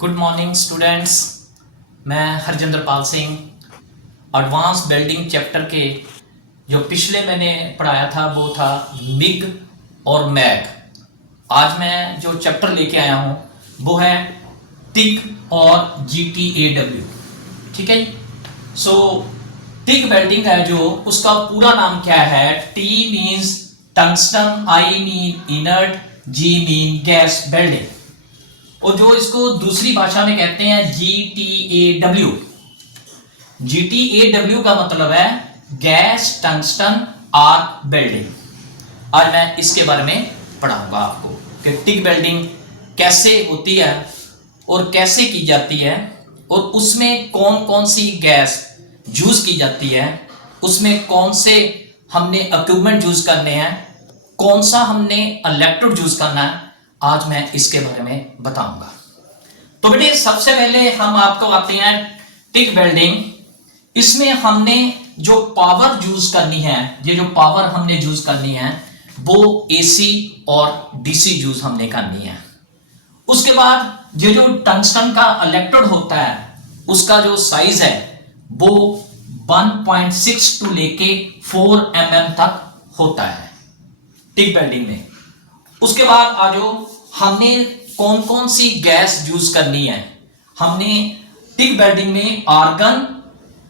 Good morning students. मैं Harjinder Pal Singh advance building chapter के जो पिछले मैंने पढ़ाया था वो था मिग और मैग। आज मैं जो चैप्टर लेके आया हूँ वो है टिग और GTAW। ठीक है। सो टिग वेल्डिंग है जो उसका पूरा नाम क्या है? T means tungsten, I mean inert, G mean gas welding, और जो इसको दूसरी भाषा में कहते हैं GTAW। GTAW का मतलब है गैस टंगस्टन आर्क वेल्डिंग। आज मैं इसके बारे में पढ़ाऊंगा आपको कि टिग वेल्डिंग कैसे होती है और कैसे की जाती है, और उसमें कौन कौन सी गैस यूज की जाती है, उसमें कौन से हमने इक्विपमेंट यूज करने हैं, कौन सा हमने इलेक्ट्रोड यूज करना है। आज मैं इसके बारे में बताऊंगा। तो बेटे सबसे पहले हम आपको आते हैं टिग वेल्डिंग। इसमें हमने जो पावर यूज करनी है, ये जो पावर हमने यूज करनी है वो AC और DC यूज हमने करनी है। उसके बाद ये जो टंगस्टन का इलेक्ट्रोड होता है उसका जो साइज है वो 1.6 टू लेके 4 mm तक होता है टिग वेल्डिंग में। उसके बाद आ जाओ, हमने कौन कौन सी गैस यूज करनी है। हमने टिग वेल्डिंग में आर्गन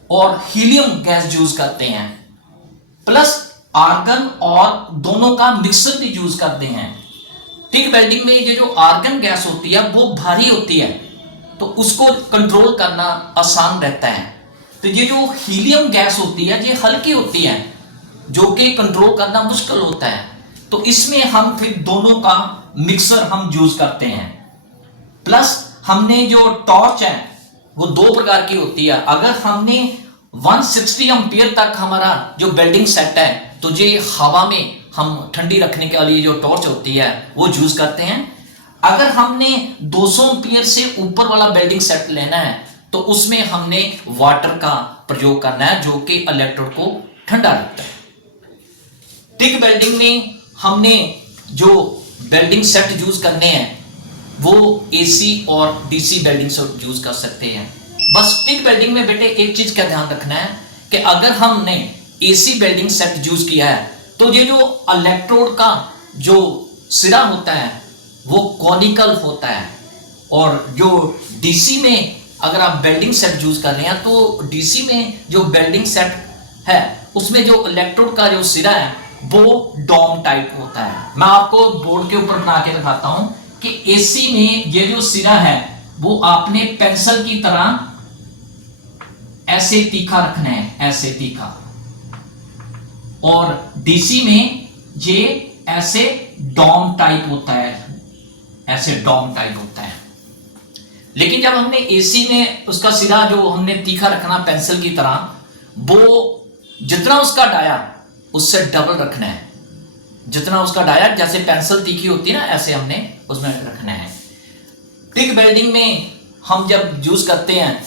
और हीलियम गैस यूज करते हैं, प्लस आर्गन और दोनों का मिक्सर भी यूज करते हैं। टिग वेल्डिंग में ये जो आर्गन गैस होती है वो भारी होती है तो उसको कंट्रोल करना आसान रहता है। तो ये जो हीलियम गैस होती है ये हल्की होती है जो कि कंट्रोल करना मुश्किल होता है। तो इसमें हम फिर दोनों का मिक्सर हम यूज करते हैं। प्लस हमने जो टॉर्च है वो 2 प्रकार की होती है। अगर हमने 160 एम्पियर तक हमारा जो वेल्डिंग सेट है तो ये हवा में हम ठंडी रखने के लिए जो टॉर्च होती है वो यूज करते हैं। अगर हमने 200 एम्पियर से ऊपर वाला वेल्डिंग सेट लेना है तो उसमें हमने वाटर का प्रयोग करना है जो कि इलेक्ट्रोड को ठंडा रखता है। टिग वेल्डिंग में हमने जो वेल्डिंग सेट यूज करने हैं वो AC और DC वेल्डिंग सेट यूज कर सकते हैं। बस टिग वेल्डिंग में बेटे एक चीज का ध्यान रखना है कि अगर हमने AC वेल्डिंग सेट यूज किया है तो ये जो इलेक्ट्रोड का जो सिरा होता है वो कॉनिकल होता है, और जो DC में अगर आप वेल्डिंग सेट यूज कर रहे हैं तो DC में जो वेल्डिंग सेट है उसमें जो इलेक्ट्रोड का जो सिरा है वो डोम टाइप होता है। मैं आपको बोर्ड के ऊपर बना के दिखाता हूं कि AC में ये जो सिरा है वो आपने पेंसिल की तरह ऐसे तीखा रखना है, ऐसे तीखा, और DC में ये ऐसे डोम टाइप होता है, ऐसे डोम टाइप होता है। लेकिन जब हमने AC में उसका सिरा जो हमने तीखा रखना पेंसिल की तरह, वो जितना उसका डाया उससे डबल रखना है। जितना उसका डाया, जैसे पेंसिल तीखी होती है ना, ऐसे हमने उसमें रखना है। टिग वेल्डिंग में हम जब यूज करते हैं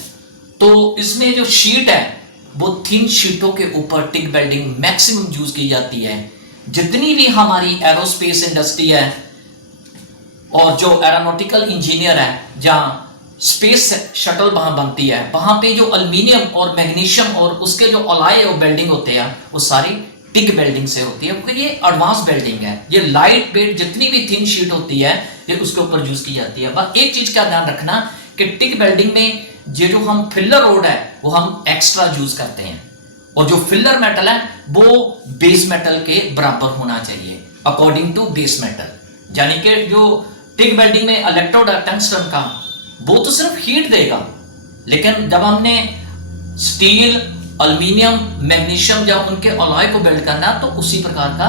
तो इसमें जो शीट है वो थिन शीटों के ऊपर टिग वेल्डिंग मैक्सिमम यूज की जाती है। जितनी भी हमारी एरोस्पेस इंडस्ट्री है और जो एरोनॉटिकल इंजीनियर है, जहां स्पेस शटल वहां बनती है, वहां पे जो एल्युमिनियम और मैग्नीशियम और उसके जो अलॉय और वेल्डिंग होते हैं वो सारी टिग वेल्डिंग से होती है, क्योंकि ये एडवांस वेल्डिंग है। ये लाइट वेट जितनी भी थिन शीट होती है ये उसके ऊपर यूज की जाती है। बस एक चीज का ध्यान रखना कि टिग वेल्डिंग में ये जो हम फिलर रोड है वो हम एक्स्ट्रा यूज करते हैं, और जो फिलर मेटल है वो बेस मेटल के बराबर होना चाहिए, अकॉर्डिंग टू बेस मेटल। यानी कि जो टिग वेल्डिंग में इलेक्ट्रोड है टंगस्टन का वो तो सिर्फ हीट देगा, लेकिन जब हमने स्टील, एल्युमिनियम, मैग्नीशियम जब उनके अलॉय को बिल्ड करना तो उसी प्रकार का